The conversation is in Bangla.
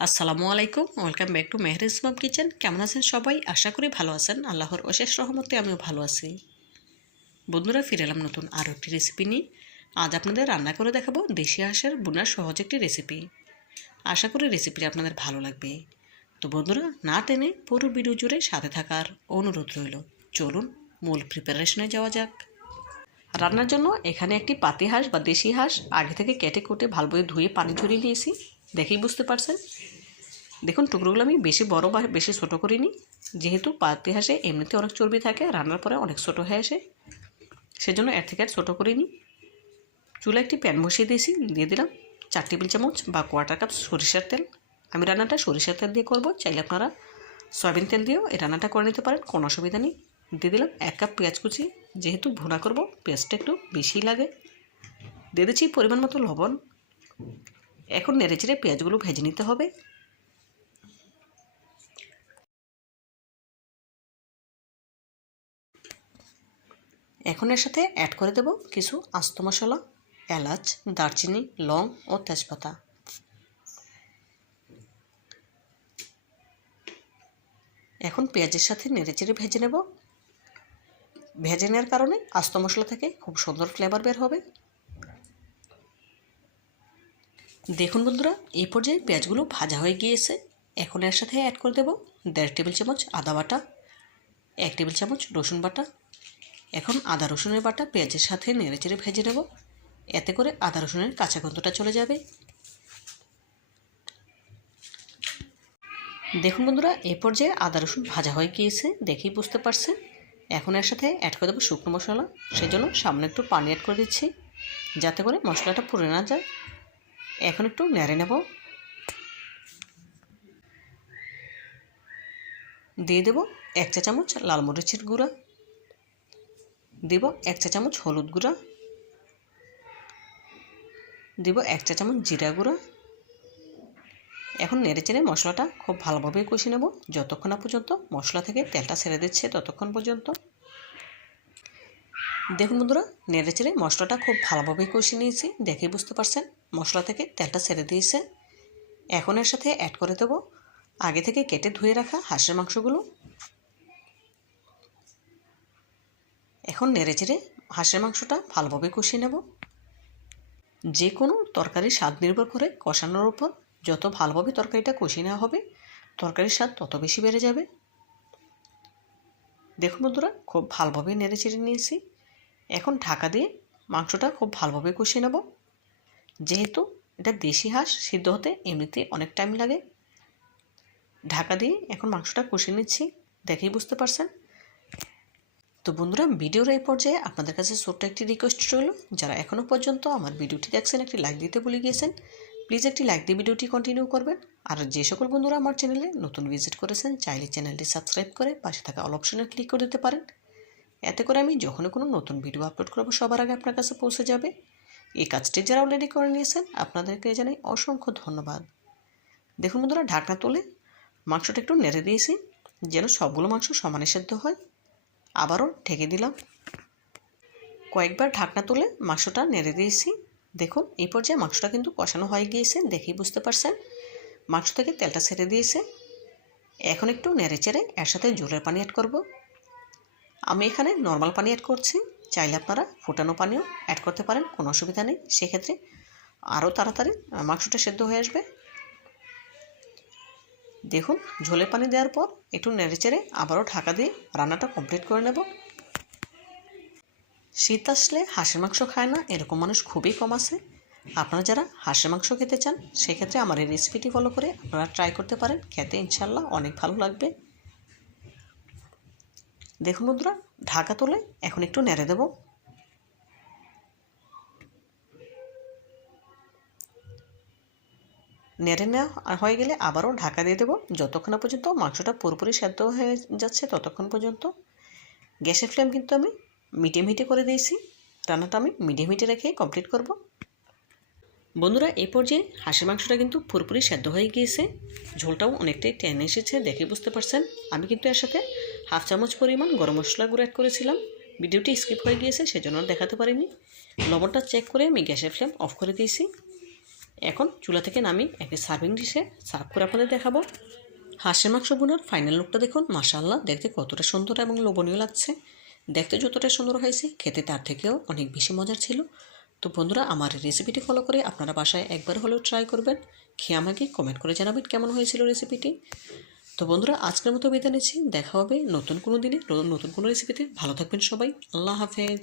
আসসালামু আলাইকুম, welcome back to Mehr Islam kitchen. কেমন আছেন সবাই? আশা করি ভালো আছেন। আল্লাহর অশেষ রহমতে আমিও ভালো আছি। বন্ধুরা, ফিরে এলাম নতুন আরও একটি রেসিপি নিয়ে। আজ আপনাদের রান্না করে দেখাবো দেশি হাঁসের বোনার সহজ একটি রেসিপি আশা করি রেসিপিটি আপনাদের ভালো লাগবে। তো বন্ধুরা, না টেনে পুরো ভিডিও জুড়ে সাথে থাকার অনুরোধ রইল। চলুন মূল প্রিপারেশনে যাওয়া যাক। রান্নার জন্য এখানে একটি পাতি হাঁস বা দেশি হাঁস আগে থেকে কেটে কুটে ভালোভাবে ধুয়ে পানি ঝরিয়ে নিয়েছি। দেখেই বুঝতে পারছেন? দেখুন, টুকরোগুলো আমি বেশি বড় বা বেশি ছোটো করিনি। যেহেতু পাতি হাঁসে এমনিতে অনেক চর্বি থাকে, রান্নার পরে অনেক ছোটো হয়ে আসে। সেজন্য এর থেকে আর ছোটো করিনি। চুলা একটি প্যান বসিয়ে দিয়েছি, দিয়ে দিলাম চার টেবিল চামচ বা কোয়ার্টার কাপ সরিষার তেল। আমি রান্নাটা সরিষার তেল দিয়ে করব। চাইলে আপনারা সয়াবিন তেল দিয়েও এই রান্নাটা করে নিতে পারেন, কোনো অসুবিধা নেই। দিয়ে দিলাম এক কাপ পেঁয়াজ কুচি। যেহেতু ভুনা করব, পেঁয়াজটা একটু বেশি লাগে। দিয়ে দিচ্ছি পরিমাণ মতো লবণ। এখন নেড়ে চেড়ে পেঁয়াজগুলো ভেজে নিতে হবে। এখন এর সাথে অ্যাড করে দেব কিছু আস্ত মশলা, এলাচ, দারচিনি, লং ও তেজপাতা। এখন পেঁয়াজের সাথে নেড়েচেড়ে ভেজে নেব। ভেজে নেওয়ার কারণে আস্ত মশলা থেকে খুব সুন্দর ফ্লেভার বের হবে। দেখুন বন্ধুরা, এই পর্যায়ে পেঁয়াজগুলো ভাজা হয়ে গিয়েছে। এখন এর সাথে অ্যাড করে দেব দেড় টেবিল চামচ আদা বাটা, এক টেবিল চামচ রসুন বাটা। এখন আদা রসুনের বাটা পেঁয়াজের সাথে নেড়েচেড়ে ভেজে নেব। এতে করে আদা রসুনের কাঁচা গন্ধটা চলে যাবে। দেখুন বন্ধুরা, এ পর্যায়ে আদা রসুন ভাজা হয়ে গিয়েছে, দেখেই বুঝতে পারছেন। এখন এর সাথে অ্যাড করে দেবো শুকনো মশলা। সেজন্য সামনে একটু পানি অ্যাড করে দিচ্ছি, যাতে করে মশলাটা পুড়ে না যায়। এখন একটু নেড়ে নেব। দিয়ে দেব এক চা চামচ লাল মরিচের গুঁড়া। দেব এক চা চামচ হলুদ গুঁড়া। দেব এক চা চামচ জিরা গুঁড়া। এখন নেড়ে চেড়ে মশলাটা খুব ভালোভাবে কষে নেব। যতক্ষণ না পর্যন্ত মশলা থেকে তেলটা ছেড়ে দিচ্ছে ততক্ষণ পর্যন্ত। দেখুন বন্ধুরা নেড়ে চেড়ে মশলাটা খুব ভালোভাবে কষে নিয়েছি, দেখে বুঝতে পারছেন? মশলা থেকে তেলটা ছেড়ে দিয়েছে। এখন এর সাথে অ্যাড করে দেব আগে থেকে কেটে ধুয়ে রাখা হাঁসের মাংসগুলো। এখন নেড়ে চেড়ে হাঁসের মাংসটা ভালোভাবে কষিয়ে নেব। যে কোনো তরকারির স্বাদ নির্ভর করে কষানোর উপর যত ভালোভাবে তরকারিটা কষিয়ে নেওয়া হবে, তরকারির স্বাদ তত বেশি বেড়ে যাবে। দেখুন বন্ধুরা, খুব ভালোভাবে নেড়ে চেড়ে নিয়েছি। এখন ঢাকা দিয়ে মাংসটা খুব ভালোভাবে কষিয়ে নেব। যেহেতু এটা দেশি হাঁস, সিদ্ধ হতে এমনিতে অনেক টাইম লাগে। ঢাকা দিয়ে এখন মাংসটা কষিয়ে নিচ্ছি, দেখেই বুঝতে পারছেন। তো বন্ধুরা, ভিডিওর এই পর্যায়ে আপনাদের কাছে ছোট্ট একটি রিকোয়েস্ট রইল। যারা এখনও পর্যন্ত আমার ভিডিওটি দেখছেন, একটি লাইক দিতে ভুলে গিয়েছেন প্লিজ একটি লাইক দিয়ে ভিডিওটি কন্টিনিউ করবেন। আর যে সকল বন্ধুরা আমার চ্যানেলে নতুন ভিজিট করেছেন, চাইলে চ্যানেলটি সাবস্ক্রাইব করে পাশে থাকা অল অপশনে ক্লিক করে দিতে পারেন। এতে করে আমি যখনই কোনো নতুন ভিডিও আপলোড করব, সবার আগে আপনার কাছে পৌঁছে যাবে। এই কাজটি যারা অলরেডি করে নিয়েছেন, আপনাদেরকে জানাই অসংখ্য ধন্যবাদ। দেখুন বন্ধুরা, ঢাকনা তুলে মাংসটা একটু নেড়ে দিয়েছি, যেন সবগুলো মাংস সমানে সেদ্ধ হয়। আবারও ঢেকে দিলাম। কয়েকবার ঢাকনা তুলে মাংসটা নেড়ে দিয়েছি। দেখুন, এই পর্যায়ে মাংসটা কিন্তু কষানো হয়ে গিয়েছে, দেখেই বুঝতে পারছেন। মাংস থেকে তেলটা ছেড়ে দিয়েছে। এখন একটু নেড়ে চেড়ে এর সাথে জলের পানি অ্যাড করব। আমি এখানে নর্মাল পানি অ্যাড করছি। চাইলে আপনারা ফুটানো পানিও অ্যাড করতে পারেন, কোনো অসুবিধা নেই। সেক্ষেত্রে আরও তাড়াতাড়ি মাংসটা সেদ্ধ হয়ে আসবে। দেখুন ঝোলে পানি দেওয়ার পর একটু নেড়ে চেড়ে আবারও ঢাকা দিয়ে রান্নাটা কমপ্লিট করে নেব। শীত আসলে হাঁসের মাংস খায় না, এরকম মানুষ খুবই কম আছে। আপনারা যারা হাঁসের মাংস খেতে চান, সেক্ষেত্রে আমার এই রেসিপিটি ফলো করে আপনারা ট্রাই করতে পারেন। খেতে ইনশাল্লাহ অনেক ভালো লাগবে। দেখুন বন্ধুরা ঢাকা তোলে এখন একটু নেড়ে দেব। নেড়ে নেওয়া হয়ে গেলে আবারও ঢাকা দিয়ে দেবো। যতক্ষণ পর্যন্ত মাংসটা পুরোপুরি সেদ্ধ হয়ে যাচ্ছে ততক্ষণ পর্যন্ত। গ্যাসের ফ্লেম কিন্তু আমি মিডিয়াম হিটে করে দিয়েছি। রান্নাটা আমি মিডিয়াম হিটে রেখে কমপ্লিট করব। বন্ধুরা এই পর্যায়ে হাঁসের মাংসটা কিন্তু পুরোপুরি সেদ্ধ হয়ে গিয়েছে। ঝোলটাও অনেকটাই টেনে এসেছে, দেখে বুঝতে পারছেন। আমি কিন্তু এর সাথে হাফ চামচ পরিমাণ গরম মশলা গুঁড়ো অ্যাড করেছিলাম। ভিডিওটি স্কিপ হয়ে গিয়েছে, সেজন্য দেখাতে পারিনি। লবণটা চেক করে আমি গ্যাসের ফ্লেম অফ করে দিয়েছি। এখন চুলা থেকে নামি একটি সার্ভিং ডিশে সার্ভ করে আপনাদের দেখাবো। হাঁসের মাংস বোনার ফাইনাল লুকটা দেখুন, মাশাআল্লাহ, দেখতে কতটা সুন্দর এবং লোভনীয় লাগছে। দেখতে যতটা সুন্দর হয়েছে, খেতে তার থেকেও অনেক বেশি মজার ছিল। তো বন্ধুরা, আমার রেসিপিটি ফলো করে আপনারা বাসায় একবার হলেও ট্রাই করবেন। খেয়ে আমাকে কমেন্ট করে জানাবেন কেমন হয়েছিল রেসিপিটি তো বন্ধুরা, আজকের মতো বিদায় নিচ্ছি। দেখা হবে নতুন কোনো দিনে, নতুন কোনো রেসিপিতে ভালো থাকবেন সবাই। আল্লাহ হাফেজ।